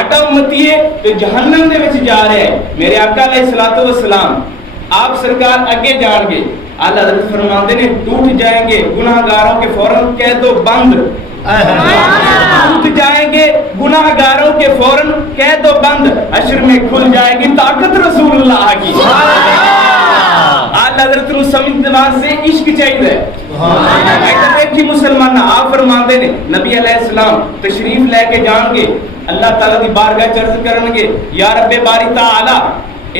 ساڈا امتی ہے تو جہنم دے وچ جا رہا ہے. میرے آقا علیہ الصلوۃ والسلام آپ سرکار اگے جان گے. اعلیٰ حضرت فرماتے ہیں ٹوٹ جائیں گے گناہ گاروں کے فوراً کہہ دو بند. ٹوٹ جائیں گے گناہ گاروں کے فوراً کہہ دو بند. حشر میں کھل جائے گی طاقت رسول اللہ کی. اعلیٰ حضرت نو سمجھنے واسطے عشق چاہیے. ایک مسلمان آپ فرماندے نے نبی علیہ السلام تشریف لے کے جان گے اللہ تعالیٰ دی بارگاہ چرز کرن گے یا رب باری تعالی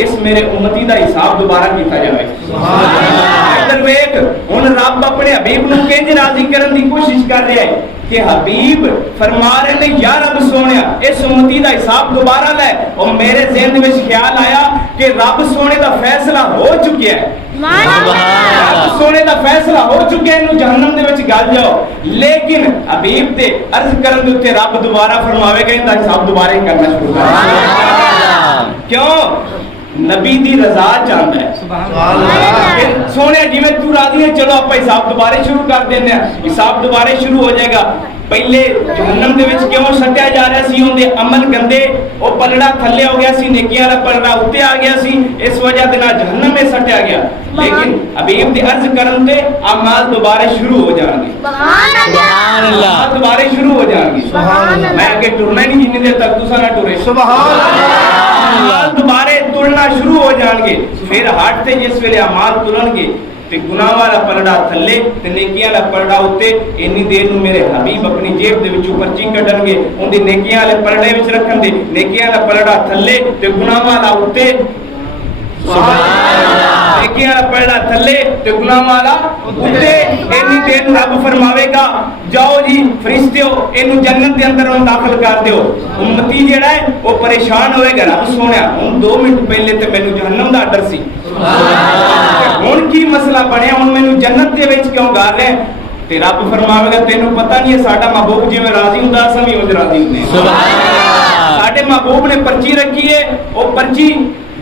اس میرے امتی دا حساب دوبارہ کیتا جائے. ادھر ویکھ ہن رب اپنے حبیب نو کنج راضی کرن دی کوشش کر رہا ہے کہ حبیب فرما رہے ہیں یا رب سونیا اس امتی دا حساب دوبارہ لے. اور میرے ذہن وچ خیال آیا کہ رب سونے دا فیصلہ ہو چکیا ہے. رب سونے دا فیصلہ ہو چکا ہے انہوں جہنم دے وچ گل جاؤ. لیکن حبیب تے عرض کرن دے اوتے رب دوبارہ فرماوے گا اندا حساب دوبارہ ہی کرنا شروع کر. کیوں؟ نبی دی رضا چاہتا ہے. سبحان اللہ. سونے جی میں تو راضی ہے چلو آپ حساب دوبارہ شروع کر دینے ہیں. حساب دوبارہ شروع ہو جائے گا. پہلے جہنم دے وچ کیوں سٹیا جا رہا سی اون دے عمل گندے او پلڑا تھلے ہو گیا سی نیکیاں دا پلڑا اوتے آ گیا سی اس وجہ دے نال جہنم میں سٹیا گیا. لیکن حبیب دی عرض کرن تے اعمال دوبارہ شروع ہو جان گے. سبحان اللہ. دوبارہ شروع ہو جان گے. سبحان اللہ. میں کہ ٹرنا نہیں جتنی دیر تک تساں نہ ٹرے. سبحان اللہ. دوبارہ ٹرنا شروع ہو جان گے. پھر ہٹ تے جس ویلے اعمال ترن گے تے گناہ والا پلڑا تھلے تے نیکیاں والا پلڑا اوتے. اینی دیر نو میرے حبیب اپنی جیب دے وچوں پرچی کڈن گے اون دی نیکیاں والے پلڑے وچ رکھن دے نیکیاں والا پلڑا تھلے تے گناہ والا اوتے. سبحان اللہ. نیکیاں والا پلڑا تھلے تے گناہ والا اوتے. اینی دیر رب فرماوے گا جاؤ جی فرشتیو اینو جنت دے اندر داخل کر دیو. امتی جیڑا ہے وہ پریشان ہوئے گا رب سونیا ہن 2 منٹ پہلے تے مینوں جہنم دا آرڈر سی. ہن کی مسئلہ بنیا ہن مینوں جنت دے وچ کیوں گا رہے تے رب فرماوے گا تینوں پتہ نہیں ہے ساڈا محبوب جویں راضی ہوندا اساں وی اونج راضی ہوندے. سبحان اللہ. ساڈے محبوب نے پرچی رکھی ہے او پرچی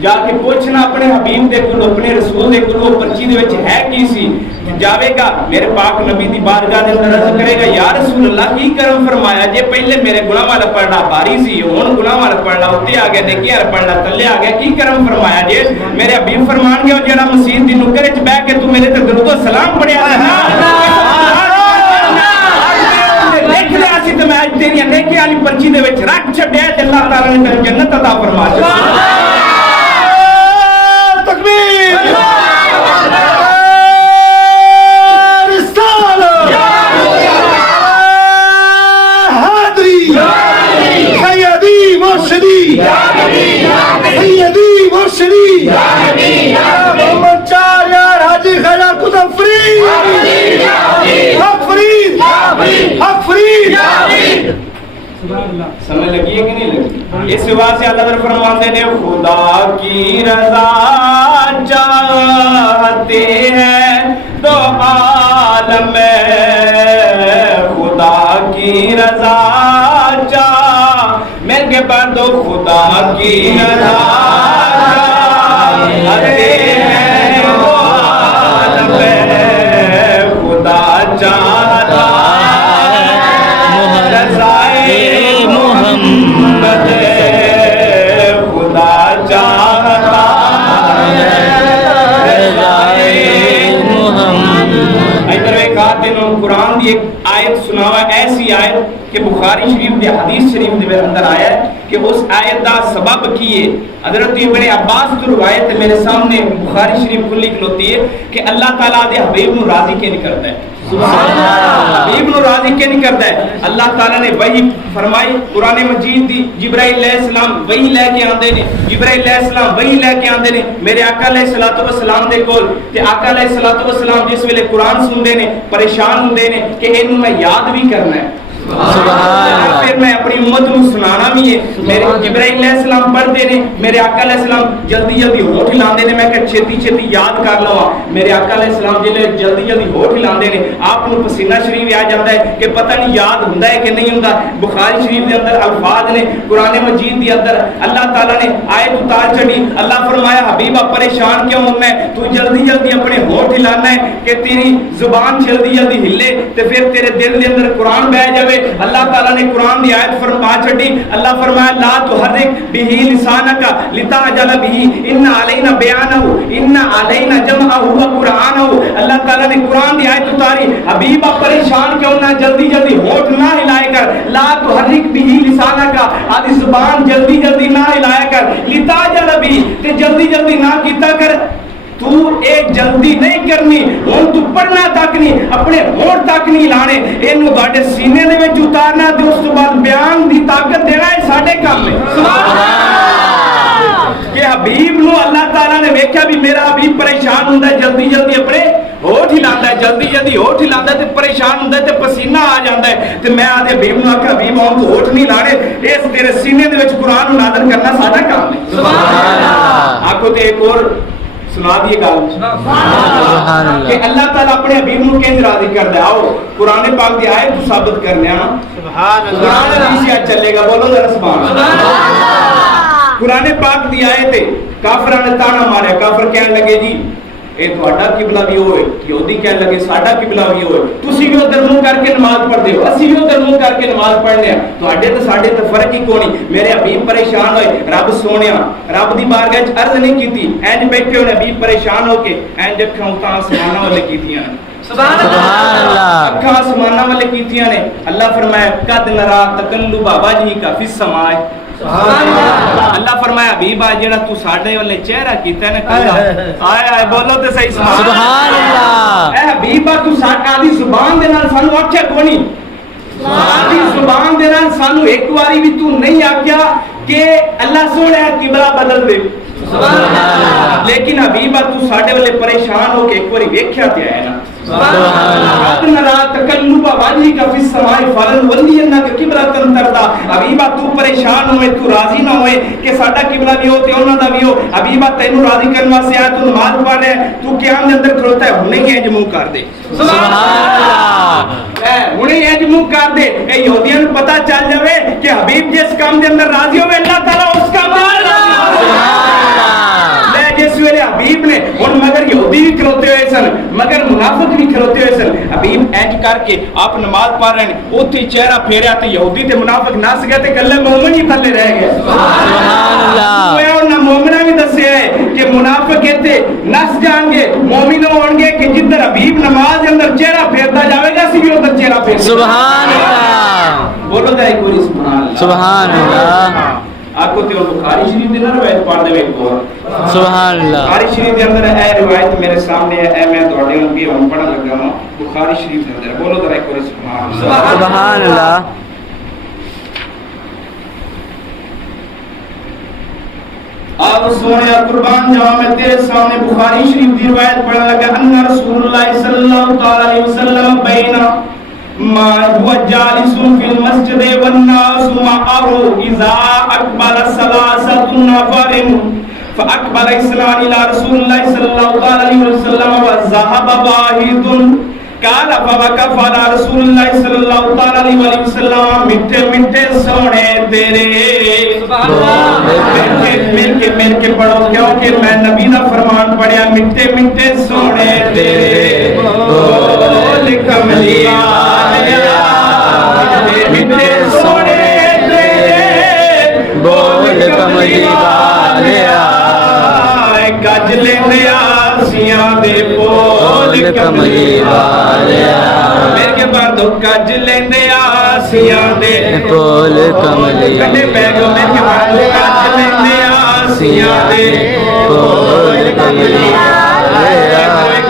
جا کے پوچھنا اپنے حبیب دے کول اپنے رسول دے کول پرچی دے وچ ہے کی سی. جاوے گا میرے پاک نبی دی بارگاہ دے اندر عرض کرے گا یا رسول اللہ کی کرم فرمایا جے پہلے میرے گناہ والا پڑھنا باری سی ہن گناہ والا پڑھنا اوتے آ گیا نیکیاں والا پڑھنا تھلے آ گیا کی کرم فرمایا جے. میرے حبیب فرمان گے جڑا مسجد دی نکر وچ بیٹھ کے تو میرے تے درود و سلام پڑھیا لکھ لیا سی تے میں اج تیری نیکیاں والی پرچی دے وچ رکھ چھڈیا تے اللہ تعالی نے تینوں جنت عطا فرما دتی. سمجھ لگی ہے کہ نہیں لگی؟ اس واسطے اللہ تعالیٰ فرماتے ہیں خدا کی رضا چاہتے ہیں تو عالم خدا کی رضا میں کے بعد دو خدا کی رضا چاہتے ہیں تو عالم خدا چاہتا قرآن دی ایک آیت سناوا ایسی آیت کہ بخاری شریف دے حدیث شریف دے اندر آیا ہے کہ اس آیت دا سبب کیے حضرت ابن عباس تو روایت میرے سامنے بخاری شریف کھلی کھلوتی ہے کہ اللہ تعالیٰ دے حبیب نو راضی کے نہیں کرتا ہے. سبحان اللہ. حبیب نو راضی کے نہیں کرتا ہے. اللہ تعالیٰ نے وحی فرمائی قرآن مجید دی جبرائیل علیہ السلام وحی لے کے آندے نے جبرائیل علیہ السلام وحی لے کے آندے نے میرے آقا علیہ الصلوۃ والسلام دے کول تے آقا علیہ الصلوۃ والسلام جس ویلے قرآن سندے نے پریشان ہوندے نے کہ اینو میں یاد بھی کرنا ہے. پھر میں اپنی امت کو سنانا بھی ہے. میرے جبرائیل علیہ السلام پڑھتے ہیں میرے آقا علیہ السلام جلدی جلدی ہوٹ ہلاندے نے میں کہ چھتی چھتی یاد کر لواں. میرے آقا علیہ السلام جلے جلدی جلدی ہوٹ ہلاندے نے آپ کو پسینہ شریف آ جاتا ہے کہ پتہ نہیں یاد ہوندا ہے کہ نہیں ہوندا. بخاری شریف دے اندر الفاظ نے قرآن مجید دے اندر اللہ تعالیٰ نے آیت اتار چڑھی. اللہ فرمایا حبیبہ پریشان کیوں ہونا ہے تو جلدی جلدی اپنے ہوٹ ہلانا ہے کہ تیری زبان جلدی جلدی ہلے تے پھر تیرے دل دے اندر قرآن بہ جاوے. اللہ تعالیٰ نے قرآن دی آیت فرما چھڑی. اللہ اللہ فرمایا لا تحرک به لسانک لتعجل به ان علینا بیانہ ان علینا جمعہ وقرآنہ. اللہ تعالیٰ نے قرآن کی آیت اتاری، حبیبہ پریشان کیوں نہ، جلدی جلدی ہونٹ نہ ہلائے کر. لا تحرک به لسانک، آدھی زبان جلدی جلدی نہ ہلایا کر. لتعجل به، کہ جلدی جلدی نہ کیتا کر. تو ایک جلدی نہیں کرنی، ہن تو پڑھنا تک نہیں، اپنے ہونٹ تک نہیں لانے، اینو تہاڈے سینے دے وچ اتارنا تے اس تو بعد بیان دی طاقت دینا ہے ساڈے کام ہے. سبحان اللہ. کہ حبیب نو اللہ تعالیٰ نے ویکھیا بھی میرا حبیب پریشان ہوندا ہے، جلدی جلدی اپنے ہوٹ ہلاندا ہے، جلدی جلدی ہوٹ ہلاندا ہے تے پریشان ہوندا ہے تے پسینہ آ جاندا ہے. تے میں آدھے حبیب نو آکھیا حبیب ہن تو ہوٹ نہیں لانے، اس تیرے سینے دے وچ قرآن نازل کرنا ساڈا کام ہے. سبحان اللہ. آکھو تے ایک اور سنا دیے گل کہ اللہ تعالیٰ اپنے حبیب نو کینج راضی کردا ہے. آؤ قرآن پاک دی آیت تو ثابت کرنے ہاں. سبحان اللہ. قرآن حدیث یا چلے گا، بولو ذرا سبحان اللہ. قرآن پاک دی آیت ہے، کافراں نے تانا ماریا. کافر کہن لگے جی اے تہاڈا قبلہ بھی ہوئے، یہودی کہن لگے ساڈا قبلہ بھی ہوئے، تسی بھی ادھر منہ کر کے نماز پڑھدے ہو، اسی بھی ادھر منہ کر کے نماز پڑھنے ہیں، تہاڈے تے ساڈے تے فرق ہی کوئی نہیں. میرے حبیب پریشان ہوئے، رب سونیا رب دی بارگاہ وچ عرض نہیں کیتی، اینج بیٹھے ہوئے حبیب پریشان ہو کے اینج اکھاں اُتاں آسماناں والے کیتیاں. سبحان اللہ. اکھاں آسماناں والے کیتیاں نے. اللہ فرمایا قد نرا تقلب وجهک فی السماء. اللہ فرمایا حبیب آ جڑا تو ساڈے والے چہرہ کیتا ہے نا، آئے آئے بولو تے صحیح سبحان اللہ. اے حبیب تو ساڈی زبان دے نال سانو آکھیا کوئی نہیں، ساڈی زبان دے نال سانو ایک واری بھی تو نہیں آکھیا کہ اللہ سونے قبلہ بدل دے. سبحان اللہ. لیکن حبیبہ تو ساڈے والے پریشان ہو کے ایک باری ویکھیا تے آیا نا. سبحان اللہ. قد نرا تقلب وجهک فی السماء فلنولینک قبلۃ ترضا. حبیبہ تو پریشان ہوئے، تو راضی نہ ہوئے کہ ساڈا قبلہ بھی ہو تے انہاں دا بھی ہو. حبیبہ تینوں راضی کرن واسطے آیا، تو نماز پڑھ رہا ہے، تو قیام دے اندر کھڑوتا ہے، ہنے ہی انج منہ کر دے. سبحان اللہ. ہنے ہی انج منہ کر دے. اے یہودیاں نوں پتہ چل جاوے کہ حبیب جس کام دے اندر راضی ہوئے اللہ تعالیٰ اس کا مال جس ویلے حبیب نے ہن مگر یہودی بھی کھلوتے ہوئے سن، مگر منافق بھی کھلوتے ہوئے سن. حبیب اینج کر کے آپ نماز پڑھ رہے ہیں، اوتھے چہرہ پھیریا تے یہودی تے منافق نس گئے تے کلے مومن ہی تھلے رہ گئے. سبحان اللہ. اوے نہ مومناں بھی دسیا ہے کہ منافق ایتھے نس جان گے، مومن ہون گے کہ جدھر حبیب نماز دے اندر چہرہ پھیردا جاوے گا اسی بھی ادھر چہرہ پھیر. سبحان اللہ. بولو ذرا ایک بار سبحان اللہ. سبحان اللہ. آپ کو تے بخاری شریف دے روایت پڑھ دے ایک اور. سبحان اللہ. بخاری شریف دے اندر اے روایت میرے سامنے ہے، اے میں تواڈے نوں بھی ہن پڑھن لگا ہوں بخاری شریف دے اندر. بولو ذرا ایک اور سبحان اللہ. سبحان اللہ. آپ سونے قربان جاؤ میں تیرے سامنے بخاری شریف دی روایت پڑھن لگا. ان رسول اللہ صلی اللہ علیہ وسلم بینا ما هو جالس في المسجد والناس معه اذا اقبل ثلاثه نفر فاقبل اثنان الى رسول الله صلى الله عليه وسلم وذهب واحد قال فوقف على رسول الله صلى الله عليه وسلم میٹھے میٹھے سونے تیرے. سبحان اللہ. مل کے پڑھو کیونکہ میں نبی دا فرمان پڑھیا، میٹھے میٹھے سونے تیرے بول کملی والیا، میٹھے سونے تیرے بول کملی والیا، گج لیندے آسیاں دے بول کملی والیا، میرے بعد گج لیندے آسیاں دے بول کملی والیا، بیگو میرے بعد گج لیندے آسیاں دے بول کملی والیا.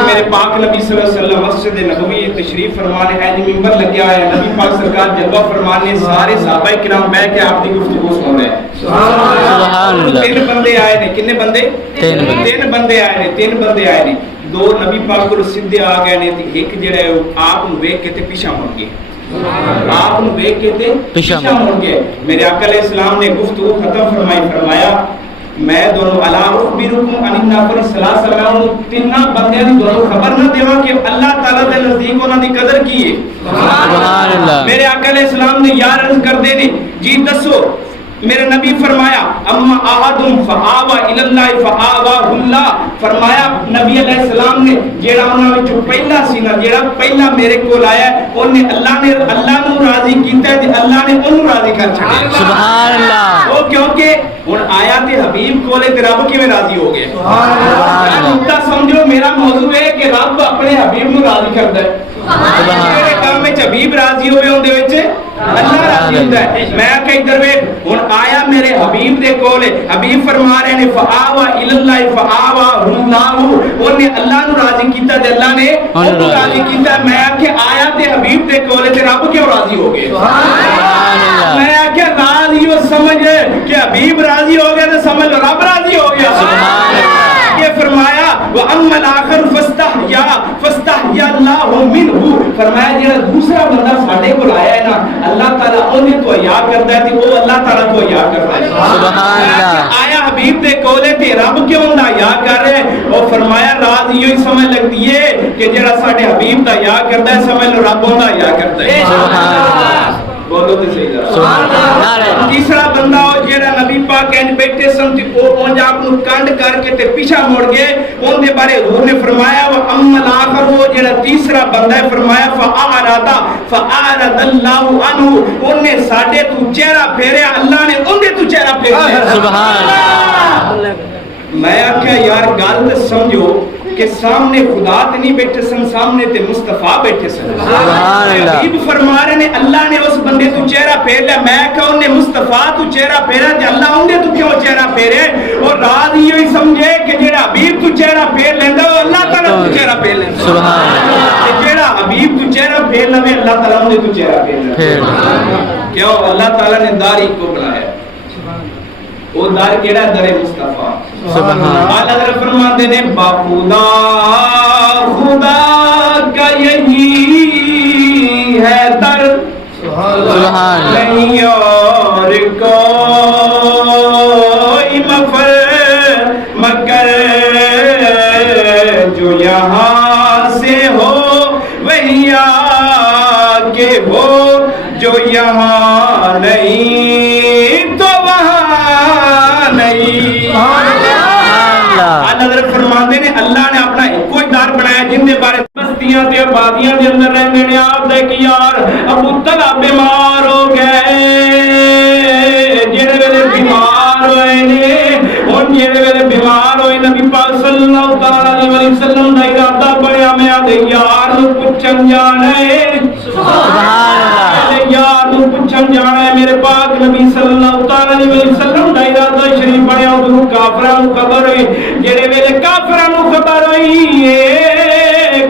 میرے پاک نبی صلی اللہ علیہ وسلم مسجد نبوی تشریف فرمانے ہیں، ممبر لگیا ہے، نبی پاک سرکار جلوہ فرمانے، سارے صحابہ کرام بیٹھ کے آپ کی گفتگو سن رہے ہیں. سبحان اللہ. تین بندے آئے نے. کتنے بندے؟ تین بندے آئے نے. تین بندے آئے نے. دو نبی پاک کو سیدھے آ گئے نے، ایک جڑا ہے آپ نوں ویکھ کے تے پیچھے مڑ گئے. آپ نوں ویکھ کے تے پیچھے مڑ گئے. میرے آقا علیہ السلام نے گفتگو ختم فرمایا میں دونوں الا اخبرکم ان النفر ثلاث تیناں بندیاں دی دونوں خبر نہ دیواں کہ اللہ تعالی دے نزدیک انہاں دی قدر کی ہے. سبحان اللہ. میرے آقا علیہ السلام نے یار عرض کردے نے جی دسو میرے نبی فرمایا اما احدم فآوا الاللہ فآواہ اللہ، فرمایا نبی علیہ السلام نے جیڑا انہاں وچ پہلا سی نا، جیڑا پہلا میرے کول آیا ہے اونے اللہ نو راضی کیتا ہے تے اللہ نے اونوں راضی کر چھڈیا، سبحان اللہ۔ وہ کیونکہ ہن آیا تے حبیب کولے تے رب کیویں راضی ہو گیا؟ سبحان اللہ۔ نقطہ سمجھو، میرا موضوع ہے کہ رب اپنے حبیب نو راضی کردا ہے، جڑے کام وچ حبیب راضی ہوئے اون دے وچ اللہ راضی ہوندا ہے۔ میں کہ ادھر ویکھ، ہن آیا میرے حبیب دے کول، حبیب فرما رہے نے فآوا الاللہ فآوا اللہ، اونے اللہ نو راضی کیتا تے اللہ نے اونوں راضی کیتا۔ میں کہ آیا تے حبیب دے کول تے رب کیوں راضی ہو گئے؟ میں کہ راضی ہو سمجھ کہ حبیب راضی ہو گیا تے سمجھ لو رب راضی ہو گیا۔ یہ فرمایا وَأَمَّا الْآخَرُ فَاسْتَحْيَا اللَّهُ مِنْهُ، فرمایا جڑا دوسرا بندہ ساڈے کول آیا ہے نا، اللہ تعالیٰ اونے تو حیا کردا ہے تے او اللہ تعالیٰ تو حیا کردا ہے۔ سبحان اللہ۔ آیا حبیب دے کولے تے رب کیوں دا حیا کر رہے ہیں؟ اور فرمایا راز یہ سمجھ لگتی ہے کہ جڑا ساڈے حبیب دا حیا کردا ہے سمجھ لو رب اوندا حیا کردا ہے۔ سبحان اللہ۔ بولو تے صحیح ذرا سبحان اللہ۔ تیسرا بندہ او جڑا نبی پاک کہن بیٹھے سن تے او اونج آپ نو کنڈ کر کے تے پیچھے مڑ گئے، اون دے بارے حضور نے فرمایا وَأَمَّا الْآخَرُ، وہ جڑا تیسرا بندہ ہے فرمایا فَأَعْرَضَ اللَّهُ عَنْهُ، اونے ساڈے تو چہرہ پھیریا، اللہ نے اون دے تو چہرہ پھیریا۔ سبحان اللہ۔ میں آکھیا یار گل تے سمجھو کہ سامنے خدا تے نہیں بیٹھے سن، سامنے تے مصطفیٰ بیٹھے سن۔ سبحان اللہ۔ حبیب فرما رہے نے اللہ نے اس بندے تو چہرہ پھیر لیا، میں کہا انہیں مصطفیٰ تو چہرہ پھیرا تے اللہ انہیں تو کیوں چہرہ پھیرے؟ اور راز یہ سمجھے کہ جیڑا حبیب تو چہرہ پھیر لیندا وہ اللہ تعالیٰ تو چہرہ پھیر لیندا۔ سبحان اللہ۔ جیڑا حبیب تو چہرہ پھیر لے اللہ تعالیٰ انہیں تو چہرہ پھیر لیندا۔ کیوں؟ اللہ تعالیٰ نے دار ایک کو بنایا، وہ دار کیڑا در مصطفیٰ۔ سبحان اللہ۔ حضرت فرماتے ہیں باخدا خدا کا یہی ہے در، سبحان اللہ، نہیں اور کوئی مگر جو یہاں سے ہو وہی آگے ہو، جو یہاں نہیں تو وہاں نہیں۔ حضرت فرماتے ہیں اللہ نے اپنا کوئی دار بنایا جن دے بارے بستیاں تے آبادیاں دے اندر رہندے نے۔ آپ دے کہ یار ابو طلحہ بیمار ہو گئے، جڑے ویلے بیمار ہوئے نے، ہن جڑے ویلے بیمار ہوئے نبی پاک صلی اللہ علیہ وسلم دا ارادہ بنیا میں آدھے یار نو پوچھن جانا ہے، سبحان اللہ، یار نو پوچھن جانا ہے۔ میرے پاک نبی صلی اللہ علیہ وسلم دا ارادہ شریف بنیا، ادھر کافراں نو خبر ہوئی، جڑے ویلے کافراں نو خبر ہوئی ہے،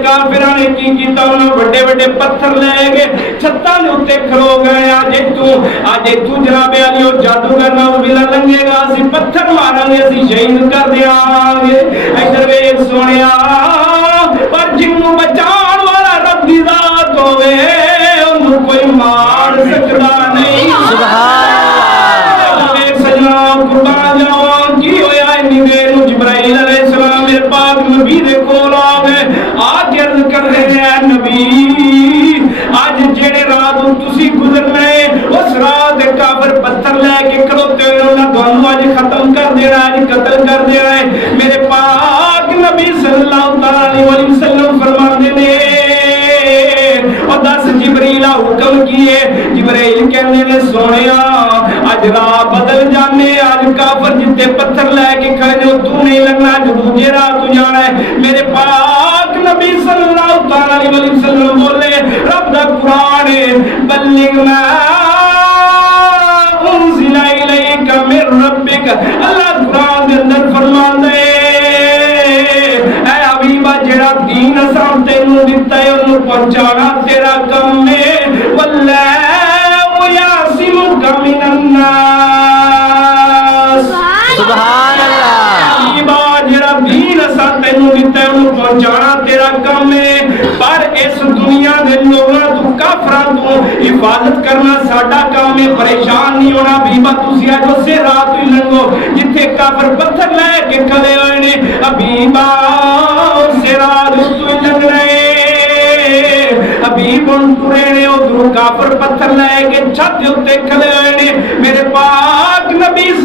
کافراں نے کی کیتا، انہاں بڑے بڑے پتھر لے گئے چھتاں دے اوتے کھلو گئے، اج تو جناب علی او جادوگر نہ ویلا لنگے گا، اسی پتھر ماران گے، اسی شہید کر دیاں گے۔ ادھر ویکھ سونیا، پر جنوں بچان والا رب دی ذات ہوے اونوں کوئی مار سکدا نہیں۔ سبحان اللہ۔ ویکھ سجنا قربان جاواں کی ہویا انی دیر نوں جبرائیل علیہ السلام میرے پاک نبی دے کول آ گئے، آج عرض کر رہے ہیں نبی آج جڑے رات تسی گزرنا ہے اس رات کافر پتھر لے کے کھڑوتے ہوئے انہاں تانوں اج ختم کر دینا ہے، قتل کر دینا ہے۔ میرے پاک نبی صلی اللہ علیہ وسلم فرماتے نے اور دس جبریل حکم کیے، جبریل کہنے نے سونیا اج راہ بدل جانے، اج کافر جتے پتھر لے کے کھڑے نے تو نہیں لگنا، جو دوجے راہ تو جانا ہے۔ میرے پاک نبی صلی اللہ علیہ وسلم بولے رب دا قرآن بلغ ما انزل الیک من ربک، اللہ قرآن دے اندر فرماندا ہے اے حبیبا جڑا دین اساں تینوں دتا ہے اونوں پہنچانا تیرا کم ہے، واللہ یعصمک من الناس۔ سبحان اللہ۔ حبیبا جڑا دین اساں تینوں دتا ہے اونوں پہنچانا تیرا کم ہے، پر اس دنیا دے لوگاں تو کافراں تو حفاظت کرنا ساڈا کام ہے۔ پریشان نہیں ہونا حبیبا، تسی اج اسے رات ہی لنگو جتھے کافر پتھر لے کے کھڑے ہوئے نے، حبیبا اسے رات تو لنگنا ہے۔ حبیب ان ٹرے نے ادھر کافر پتھر لے کے چھت دے اوتے کھڑے ہوئے نے، میرے پاک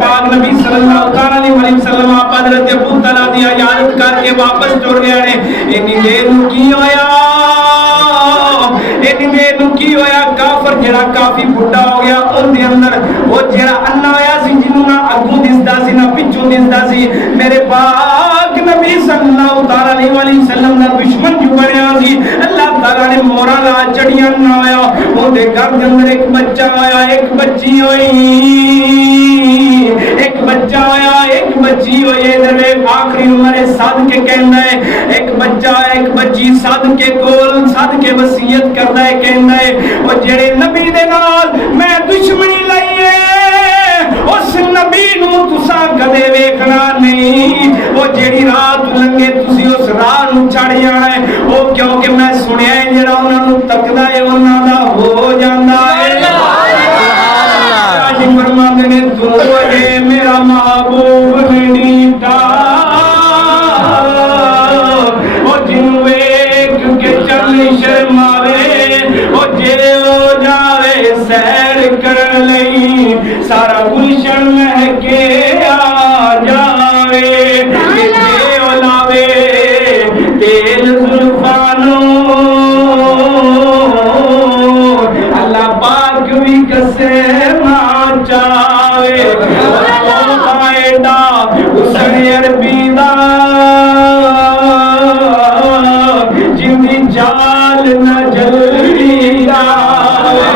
پاک نبی صلی اللہ علیہ وسلم آپ حضرت ابو طلحہ دی عیادت کر کے واپس ٹر گئے نے اینی دیر نو کی ہویا اینی دیر نو کی ہویا کافر جڑا کافی بڈھا ہو گیا اون دے اندر وہ جڑا انا ہویا سی جنوں نہ اگوں دسدا سی نہ پچھوں دسدا سی میرے پاک نبی صلی اللہ علیہ وسلم دا دشمن جو بنیا سی اللہ تعالی نے مورا لا چڑیاں نہ ہویا اون دے گھر دے اندر ایک بچہ آیا ایک بچی ہوئی ایک بچہ آیا ایک بچی ہوئی ادھر آخری عمر ساد کے کہندا ہے ایک بچہ ایک بچی ساد کے کول ساد کے وصیت کردا ہے کہندا ہے او جڑے نبی دے نال میں دشمنی لئی ہے اس نبی نو تساں کدے ویکھنا نہیں او جڑی رات لنگے تسی اس راہ نو چڑھ جانا ہے او کیونکہ میں سنیا ہے جڑا انہاں نو تکدا ہے انہاں دا ہو جاندا ہے فرماندے نے تو اے میرا محبوب نیٹا او جنوں ویکھ کے چل شرماوے او جے او جاوے سیر کر لئی سارا گلشن مہکے آ جاوے جے او لاوے تیل زلفانو اللہ پاک بھی کسے چاوے قائدہ حسن عربی دا جن دی جال نہ جلدی آوے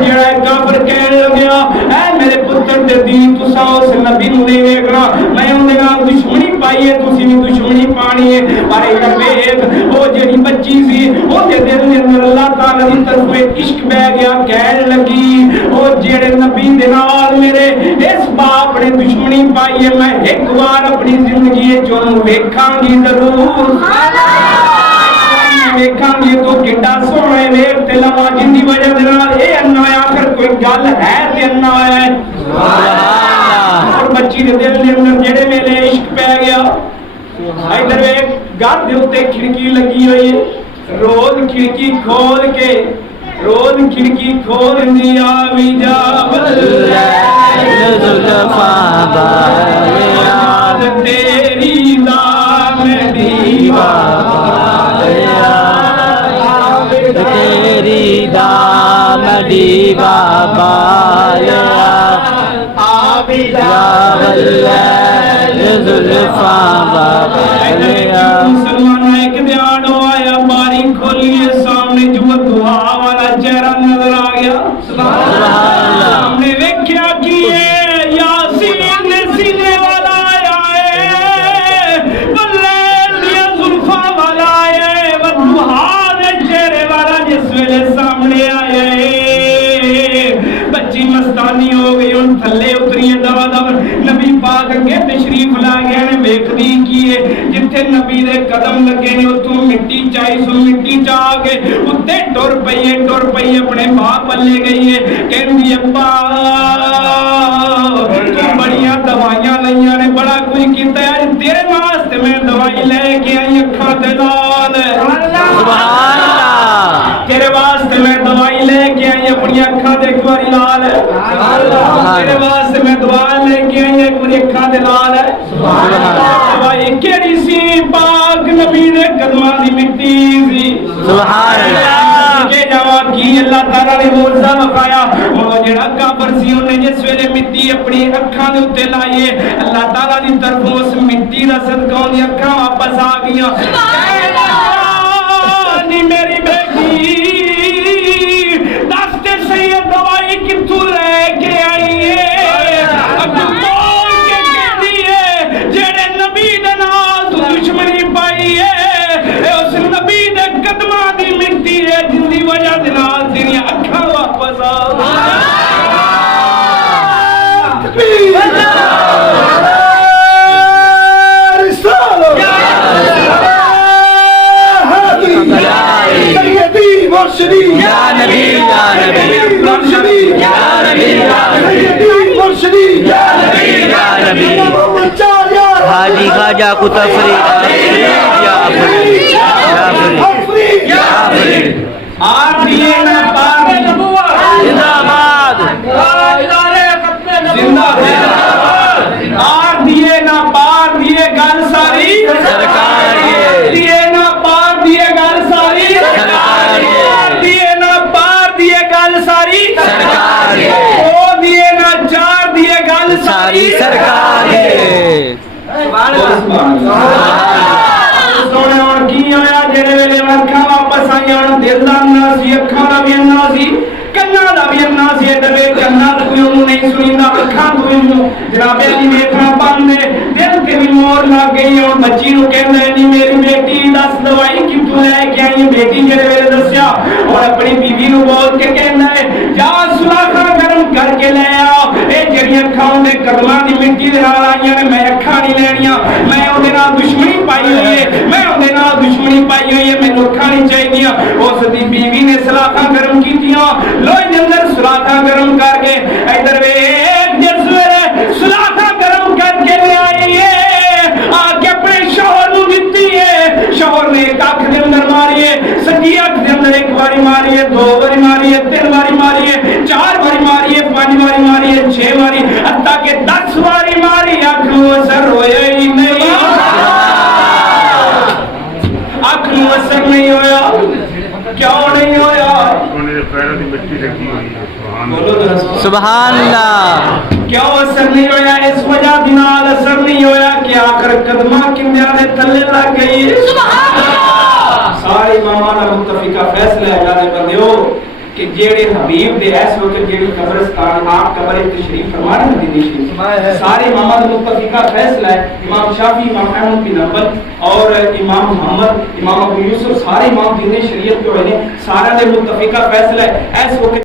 جڑا کافر کہنے لگیا اے میرے پتر دے دین تساں اس نبی نو نہیں ویکھنا میں اندے نال دشمنی پائی ہے تسی بھی دشمنی پانی ہے پر ادھر ویکھ او جڑی بچی سی او دے دل دے اندر اللہ تعالی دی طرف عشق بہ گیا کہنے لگی او جڑے نبی دے نال میرے اس باپ نے دشمنی پائی ہے میں ایک بار اپنی زندگی وچ اونوں ویکھاں گی ضرور ویکھاں گی تو کڈا سوہنا ہے ویکھ تے لواں جن دی وجہ دے نال اے انا آخر کوئی گل ہے تے انا ہے سبحان اللہ اور بچی دے دل دے اندر جڑے میرے عشق پہ گیا ادھر ویکھ گھر دے اوتے کھڑکی لگی ہوئی ہے روز کھڑکی کھول کے روز کھڑکی کھول دیا بھی جا تیری دام دیوا تیری دام دیوا بایا مسلمان ایک دیانو آیا باری کھولیے سامنے جو دعا والا چہرہ نظر آ گیا ہم نے ویکھیا کیے یاسین نے سینے والا آیا ہے واللیل دیا زلفاں والا آیا ہے والدعا دے چہرے والا جس ویلے سامنے آیا ہے بچی مستانی ہو گئی ان تھلے اتری دوا دوا نبی پاک کے تشریف لا گیا نے ویکھدی کیے جتھے نبی دے قدم لگے نے اتوں مٹی چائی سو مٹی چاہ کے اتے ٹر پئی اپنے باپ پلے گئی ہے کہندی ابا تو بڑیاں دوائیاں لئیاں نے بڑا کچھ کیتا ہے تیرے واسطے میں دوائی لے کے آئی اکھاں دے نال سبحان اللہ تیرے واسطے میں دوائی لے کے آئی اپنی اکھاں دے ایک باری لال تیرے واسطے میں دعا لے کے آئی اپنی اکھاں دے لال دوائی کیڑی سی پاک نبی دے قدماں دی مٹی سی سبحان اللہ کہ جواب کی اللہ تعالی نے معجزہ بخایا وہ جڑا کافر سی انہیں جس ویلے مٹی اپنی اکھاں دے اوتے لائیے اللہ تعالی دی طرفوں اس مٹی دا صدقہ دی اکھاں واپس آ گئیاں نی میری بیٹی دستے سے یہ دوائی کتھوں لے کے آئی ہے اب تو بول کے کہہ دیئے جڑے نبی دے نال تو دشمنی پائی ہے اس نبی دے قدماں دی مٹی ہے جن دی وجہ دے نال تیری اکھاں واپس آ مرشدی یا نبی یا نبی مرشدی یا نبی یا نبی مرشدی یا نبی یا نبی حاجی خواجہ کو تفریح یا فرید یا فرید یا فرید آج یہ نہ پاک نبوت سرکار دی دو دیے نہ چار دیے گل ساری سرکار دی سونے اور کی آیا جڑے ویلے اکھاں واپس آئی ہن دل دا اندھا سی اکھاں دا بھی اندھا سی کناں دا بھی اندھا سی تے کناں تو کوئی اونوں نہیں سنیندا اکھاں تو جناب علی ویکھنا بند دل تے بھی مور لگ گئی ہن بچی نو کہندا نہیں میری بیٹی دس دوائی کتھوں لے کے آئی بیٹی جڑے ویلے دسیا اور اپنی بیوی نو بول کے کہندا ہے جا سلاخاں گرم کر کے لے آ اے جڑیاں کھاؤں دے قدماں دی مٹی دے نال آئیاں نے میں اکھاں نہیں لینیاں میں اودے نال دشمنی پائی ہوئی ہے میں اودے نال دشمنی پائی ہوئی ہے مینوں اکھاں نہیں چاہیدیاں اس دی بیوی نے سلاخاں گرم کیتیاں لوہے دے اندر سلاخاں گرم کر کے ادھر ویکھ جس ویلے سلاخاں گرم کر کے لے آئی ہے آ کے اپنے شوہر نو دتی ہے شوہر نے ایک اکھ دے اندر ماری ہے سجی اکھ دے اندر ایک باری ماری ہے دو باری ماری ہے تین باری ماری ہے چار باری ماری ہے پانچ باری ماری ہے چھ باری حتیٰ کہ 10 باری ماری اکھ نو اثر ہویا ہی نہیں اکھ نو اثر نہیں ہویا کیوں نہیں ہویا سبحان اللہ کیوں اثر نہیں ہویا اس وجہ دنال اثر نہیں ہویا کہ آخر قدمہ کندیاں نے تلے لگ گئی سبحان اللہ سارے اماماں متفقہ فیصلہ ہے یاد بندیو کہ جیڑے حبیب دے ایس وقت جیڑی قبرستان آپ قبر تشریف فرما رہے ہیں دینی شریف سارے اماماں متفقہ فیصلہ ہے امام شافعی امام احمد بن حنبل اور امام محمد امام ابو یوسف سارے امام دین شریعت جو ہے سارے دے متفقہ فیصلہ ہے ایس وقت